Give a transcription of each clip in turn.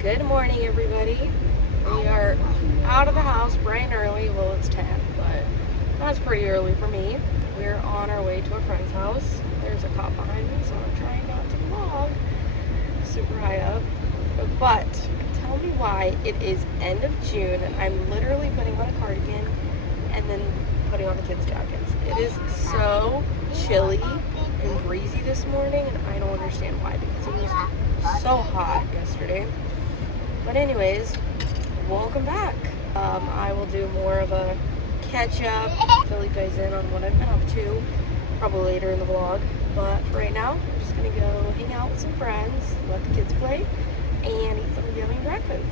Good morning, everybody. We are out of the house bright and early. Well, it's 10, but that's pretty early for me. We're on our way to a friend's house. There's a cop behind me, so I'm trying not to vlog super high up. But tell me why it is end of June and I'm literally putting on a cardigan and then putting on the kids' jackets. It is so chilly and breezy this morning, and I don't understand why, because it was so hot yesterday. But anyways, welcome back. I will do more of a catch up, fill you guys in on what I've been up to, probably later in the vlog. But for right now, I'm just gonna go hang out with some friends, let the kids play, and eat some yummy breakfast.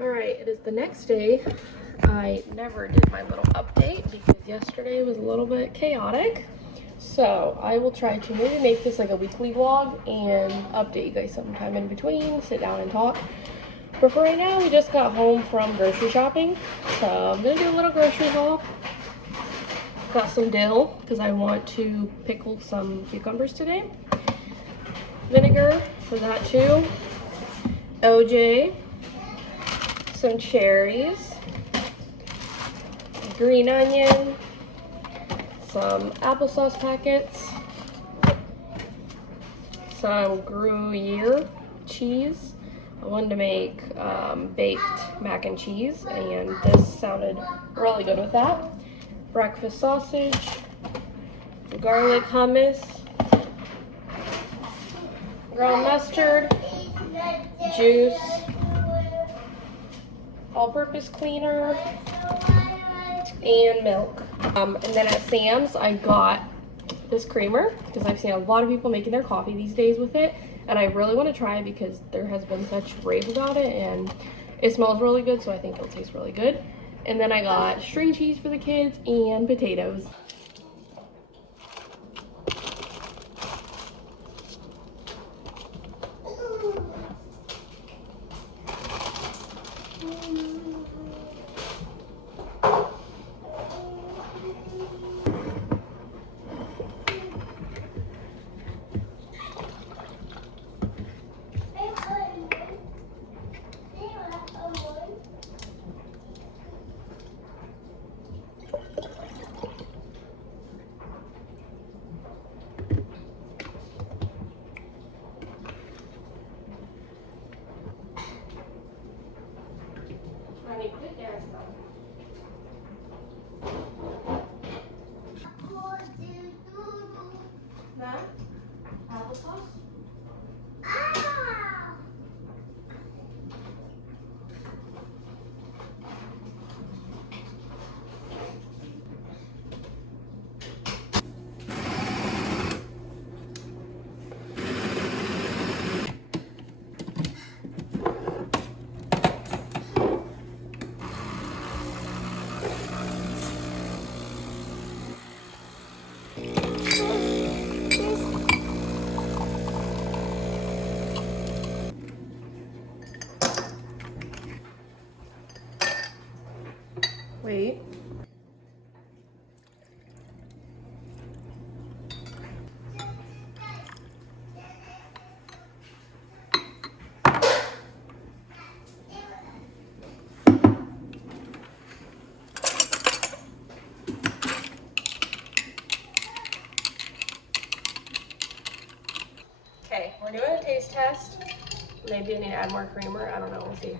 Alright, it is the next day. I never did my little update because yesterday was a little bit chaotic. So I will try to maybe make this like a weekly vlog and update you guys sometime in between, sit down and talk. But for right now, we just got home from grocery shopping. So I'm gonna do a little grocery haul. Got some dill because I want to pickle some cucumbers today. vinegar for that too. OJ, some cherries, green onion, some applesauce packets, some Gruyere cheese. I wanted to make baked mac and cheese, and this sounded really good with that. Breakfast sausage, garlic hummus, ground mustard, juice, all-purpose cleaner, and milk. And then at Sam's, I got this creamer because I've seen a lot of people making their coffee these days with it, and I really want to try it because there has been such rave about it, and it smells really good, so I think it'll taste really good. And then I got string cheese for the kids and potatoes. Wait. Okay, we're doing a taste test. Maybe I need to add more creamer. I don't know. We'll see.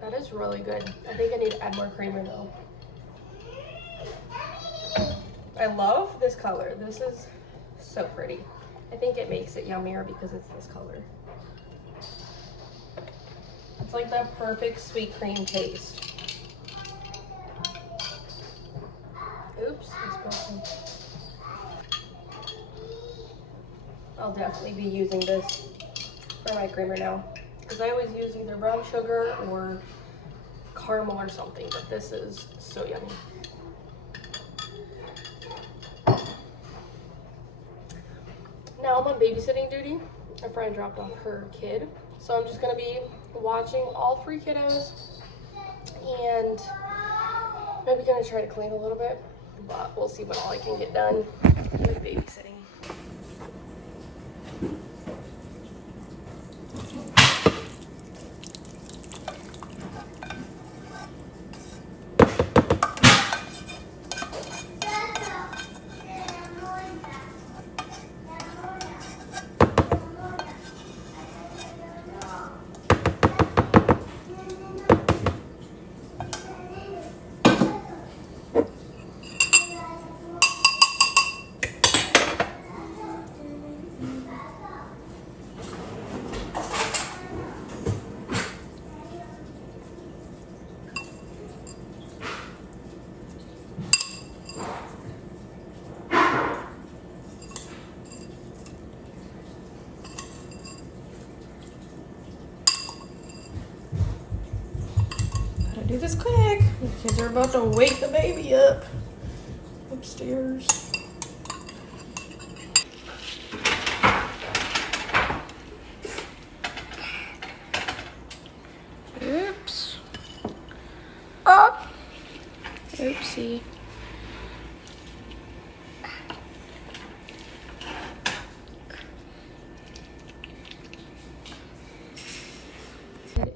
That is really good. I think I need to add more creamer though. I love this color. This is so pretty. I think it makes it yummier because it's this color. It's like the perfect sweet cream taste. Oops, I spilled some. I'll definitely be using this for my creamer now, because I always use either brown sugar or caramel or something, but this is so yummy. Now I'm on babysitting duty. A friend dropped off her kid, so I'm just gonna be watching all 3 kiddos and maybe gonna try to clean a little bit, but we'll see what all I can get done with babysitting. Do this quick because they're about to wake the baby up upstairs. Oops. Oh. Oopsie.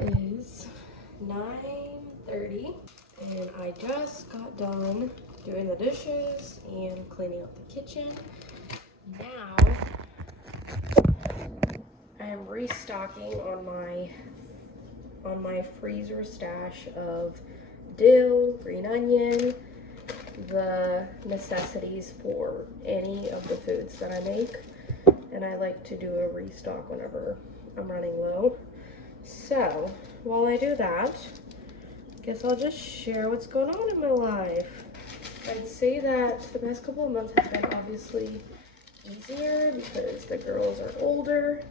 It is 9:30 and I just got done doing the dishes and cleaning up the kitchen. Now I am restocking on my freezer stash of dill, green onion, the necessities for any of the foods that I make. And I like to do a restock whenever I'm running low. So while I do that, I guess I'll just share what's going on in my life. I'd say that the past couple of months have been obviously easier because the girls are older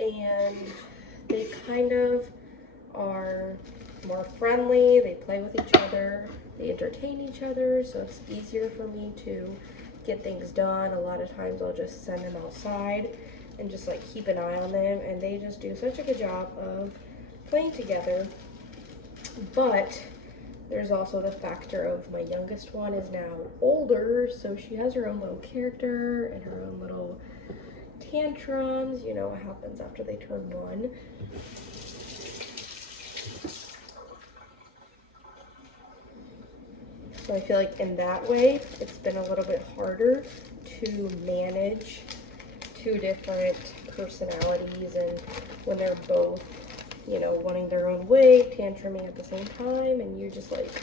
and they kind of are more friendly, they play with each other, they entertain each other, so it's easier for me to get things done. A lot of times I'll just send them outside and just like keep an eye on them, and they just do such a good job of playing together. But there's also the factor of my youngest one is now older, so she has her own little character and her own little tantrums. You know what happens after they turn 1. So I feel like in that way, it's been a little bit harder to manage 2 different personalities, and when they're both, you know, wanting their own way, tantruming at the same time, and you're just like,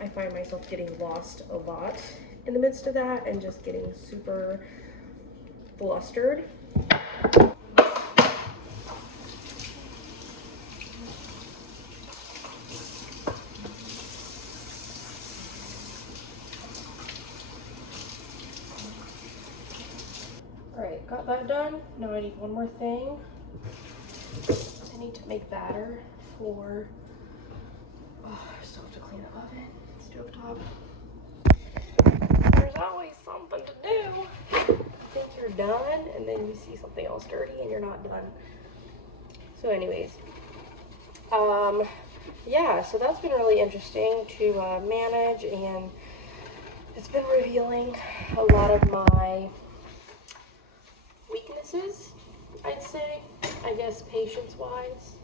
I find myself getting lost a lot in the midst of that and just getting super flustered. Alright, got that done. Now I need one more thing. I need to make batter for, I still have to clean the oven, stovetop. There's always something to do. You think you're done, and then you see something else dirty and you're not done. So anyways, yeah, so that's been really interesting to manage, and it's been revealing a lot of my weaknesses, I'd say, I guess patience-wise.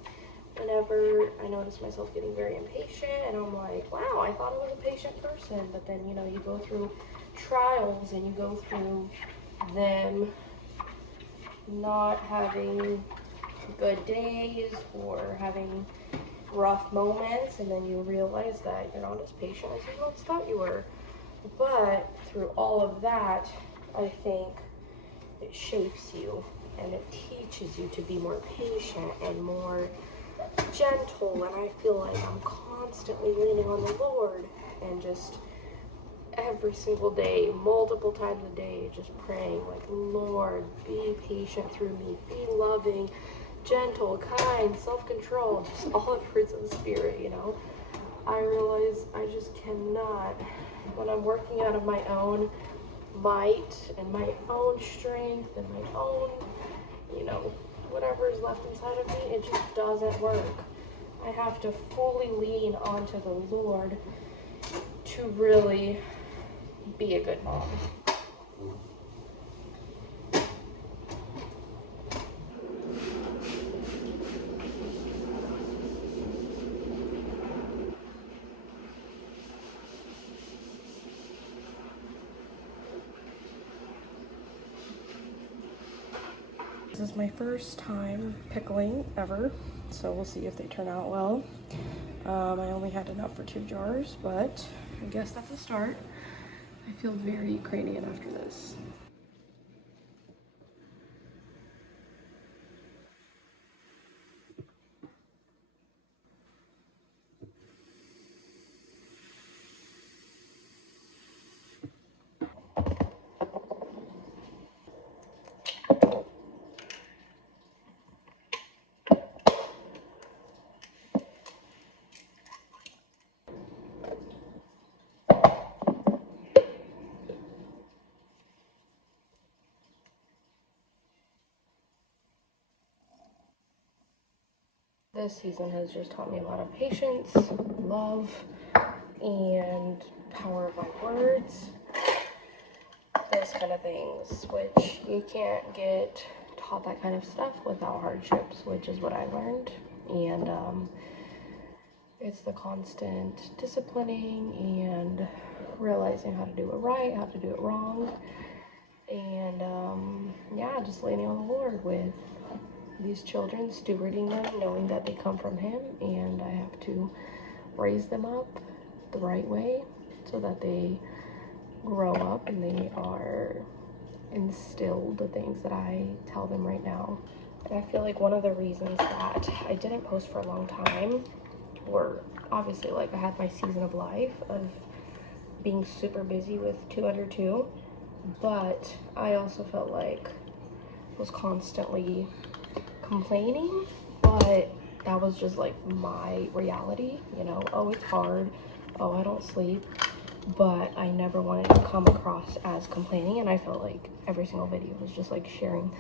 Whenever I notice myself getting very impatient, and I'm like, wow, I thought I was a patient person, but then, you know, you go through trials and you go through them not having good days or having rough moments, and then you realize that you're not as patient as you once thought you were. But through all of that, I think it shapes you and it teaches you to be more patient and more gentle, and I feel like I'm constantly leaning on the Lord and just every single day, multiple times a day, just praying like, Lord, be patient through me, be loving, gentle, kind, self-control, just all the fruits of the Spirit, you know. I realize I just cannot, when I'm working out of my own might and my own strength and my own, you know, whatever is left inside of me, it just doesn't work. I have to fully lean onto the Lord to really be a good mom. This is my first time pickling ever, so we'll see if they turn out well. I only had enough for 2 jars, but I guess that's a start. I feel very Ukrainian after this. This season has just taught me a lot of patience, love, and power of my words. Those kind of things, which you can't get taught that kind of stuff without hardships, which is what I learned. And it's the constant disciplining and realizing how to do it right, how to do it wrong, and yeah, just leaning on the Lord with these children, stewarding them, knowing that they come from Him, and I have to raise them up the right way so that they grow up and they are instilled the things that I tell them right now. And I feel like one of the reasons that I didn't post for a long time were obviously, like, I had my season of life of being super busy with 2 under 2, but I also felt like I was constantly complaining, but that was just like my reality, you know. Oh, it's hard, oh, I don't sleep, but I never wanted to come across as complaining, and I felt like every single video was just like sharing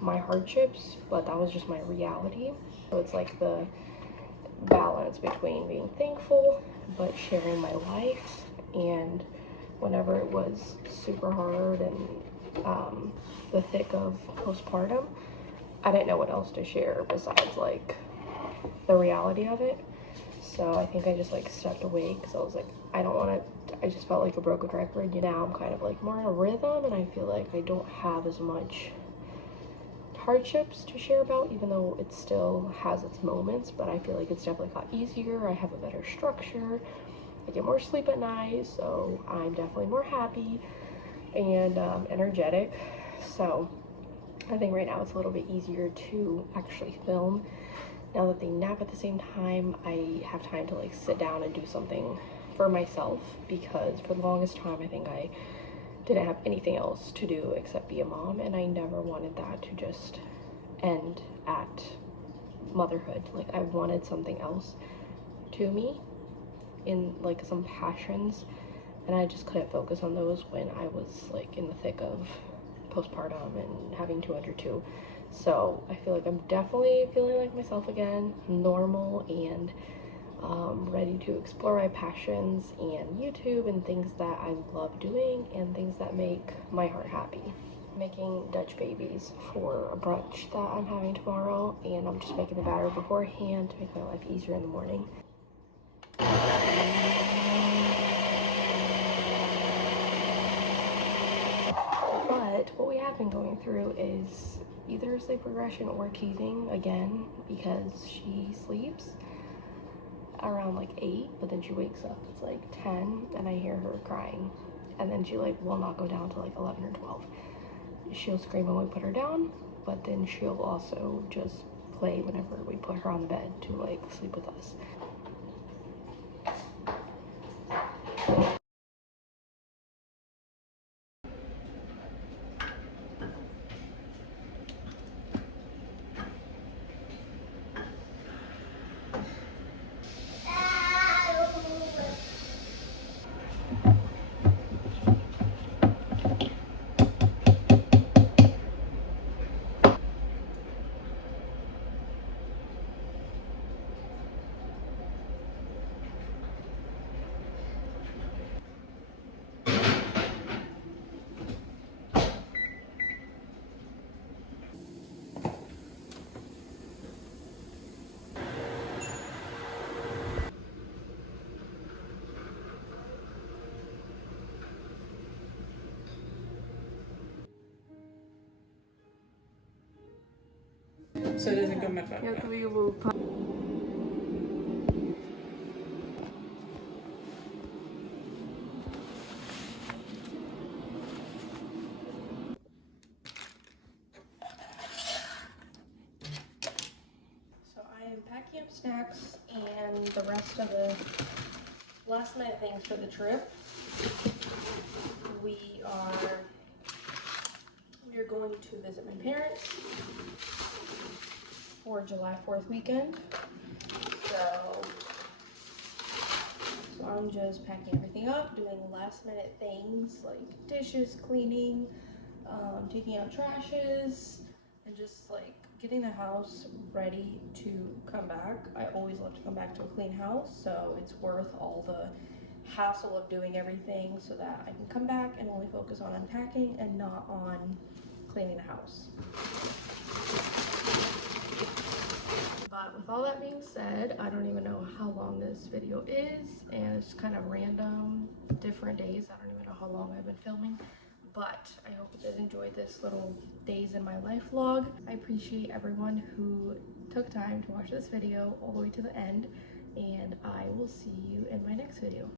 my hardships, but that was just my reality. So it's like the balance between being thankful but sharing my life. And whenever it was super hard and the thick of postpartum, I didn't know what else to share besides like the reality of it. So I think I just like stepped away because I was like, I don't want to, I just felt like a broken record. You know, now I'm kind of like more in a rhythm, and I feel like I don't have as much hardships to share about, even though it still has its moments, but I feel like it's definitely got easier. I have a better structure, I get more sleep at night, so I'm definitely more happy and energetic. So I think right now it's a little bit easier to actually film. Now that they nap at the same time, I have time to like sit down and do something for myself, because for the longest time I think I didn't have anything else to do except be a mom, and I never wanted that to just end at motherhood. Like, I wanted something else to me, in like some passions, and I just couldn't focus on those when I was like in the thick of postpartum and having 2 under 2. So I feel like I'm definitely feeling like myself again, normal, and ready to explore my passions and YouTube and things that I love doing and things that make my heart happy. Making Dutch babies for a brunch that I'm having tomorrow, and I'm just making the batter beforehand to make my life easier in the morning. But what we have been going through is either sleep regression or teething again, because she sleeps around like 8, but then she wakes up, it's like 10, and I hear her crying, and then she like will not go down to like 11 or 12. She'll scream when we put her down, but then she'll also just play whenever we put her on the bed to like sleep with us. So it doesn't come back up. Jag vill vara. So I am packing up snacks and the rest of the last minute things for the trip. We are going to visit my parents for July 4th weekend. So I'm just packing everything up, doing last minute things like dishes, cleaning, taking out trashes, and just like getting the house ready to come back. I always love to come back to a clean house, so it's worth all the hassle of doing everything so that I can come back and only focus on unpacking and not on cleaning the house. But with all that being said, I don't even know how long this video is, and it's kind of random, different days. I don't even know how long I've been filming, but I hope you guys enjoyed this little days in my life vlog. I appreciate everyone who took time to watch this video all the way to the end, and I will see you in my next video.